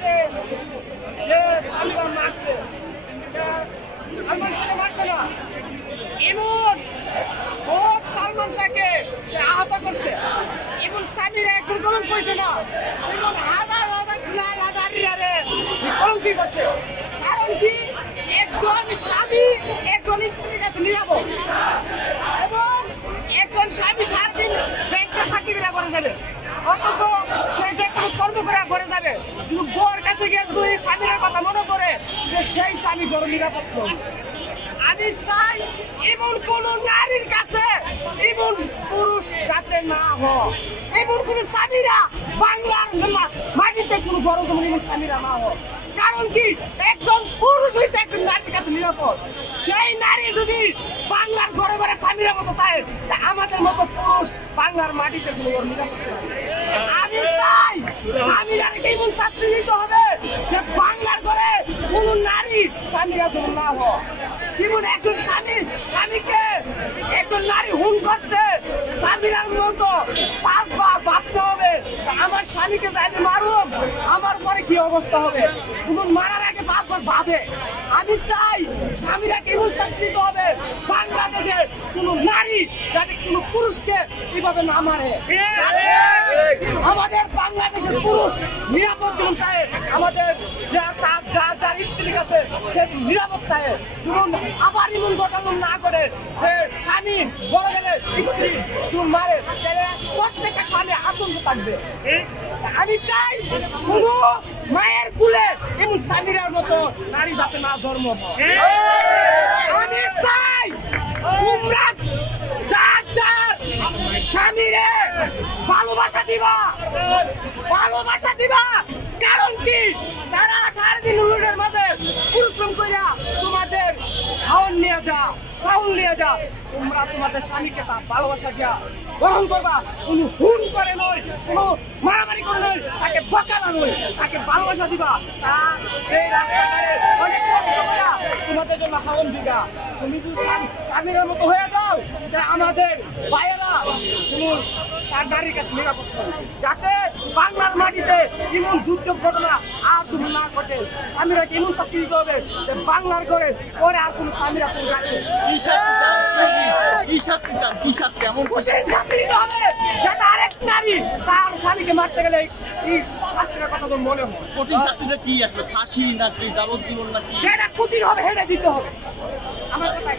শাহকে যে সালমান মারছে, সালমান শাহকে মারছে না, এমন বহুত সালমান শাহকে সে আহত করছে। এমন স্বামীরা একজন কলঙ্ক কইছে না, এমন হাজার হাজার নারীরা কলঙ্কি করছে। কারণ কি, একজন স্বামী একজন স্ত্রীর কাছে নিরাপদ, এবং একজন স্বামী সারাদিন ব্যাংকের চাকরি করে যাবে, অথচ সে যে কোনো কর্ম করে যাবে, কিন্তু বউর কাছে গিয়ে দুই স্বামীর কথা মনে করে যে সেই স্বামী বড় নিরাপদ নয়। আমি চাই এমন কোন নারীর কাছে এমন পুরুষ যাতে না হয়, এমন কোন স্বামীরা বাংলার মাটিতে কোনো বড় যেমন এমন স্বামীরা না হয়। কারণ কি, একজন পুরুষ হইতে একজন নারীর কাছে নিরাপদ। সেই নারী যদি বাংলার ঘরে ঘরে স্বামীরা মতো থাকে, আমাদের মতো পুরুষ বাংলার মাটিতে কোনো নিরাপদ নয়। আমি চাই স্বামীরা এমন শাস্তি দিতে হবে যে বাংলার ঘরে কোন নারী স্বামীরা যেন না হয়। যেমন একজন স্বামীকে একজন নারী হুন করতে স্বামীরার মতো পাঁচবার ভাবতে হবে, আমার স্বামীকে যাই মারুক আমার পরে কি অবস্থা হবে, তুমি মারার আগে পাঁচবার ভাবে। আমি চাই স্বামীরা কেমন শাস্তি দিতে হবে, বাংলাদেশের কোন নারী যাতে কোন পুরুষকে এইভাবে না মারে। আমাদের বাংলাদেশের পুরুষ নিরাপদ যেমন থাকে, আমাদের যার স্ত্রীর কাছে সে নিরাপদ থাকে, যেমন আবার এমন ঘটনা না করে স্বামী বড় গেলে স্ত্রী তুমি মারে, প্রত্যেকটা স্বামী আতঙ্ক থাকবে। আমি চাই কোন মায়ের কুলে এমন স্বামীর মতো নারী যাতে না জন্ম হয়। আমি চাই তোমরা যার যার স্বামীরে ভালোবাসা দিবা, ভালোবাসা দিবা। কারণ কি, তারা সারাদিন উলুনের মাঝে পরিশ্রম করিয়া তোমাদের খাওয়ান নিয়ে যা, চাউল নিয়ে যা, তোমরা তোমাদের স্বামীকে তা ভালোবাসা দিয়া গ্রহণ করবা। কোনো হুন করে নয়, কোনো মারামারি করে নয়, তাকে বকালা নয়, তাকে ভালোবাসা দিবা। তা সেই রাস্তাঘাটে অনেক কষ্ট করিয়া তোমাদের জন্য খাওয়ান দিবা। তুমি যদি স্বামীর মতো হয়ে যাও, আমাদের ভাইয়েরা কোনো তার নারীর কাছে নিরাপদ নয়, যাতে বাংলার মাটিতে এমন দুর্যোগ ঘটনা আর তুমি না ঘটে। স্বামীরা এমন শাস্তি দিতে হবে যে বাংলার ঘরে পরে আর কোনো স্বামীরা কোনো গাড়ি আরেক নারী তার স্বামীকে মারতে গেলে এই শাস্তির কথা তো মনে হয়। কঠিন শাস্তিটা কি আসলে, ফাঁসি নাকি যাবজ্জীবন নাকি? যেটা কঠিন হবে সেটা দিতে হবে আমার কথা।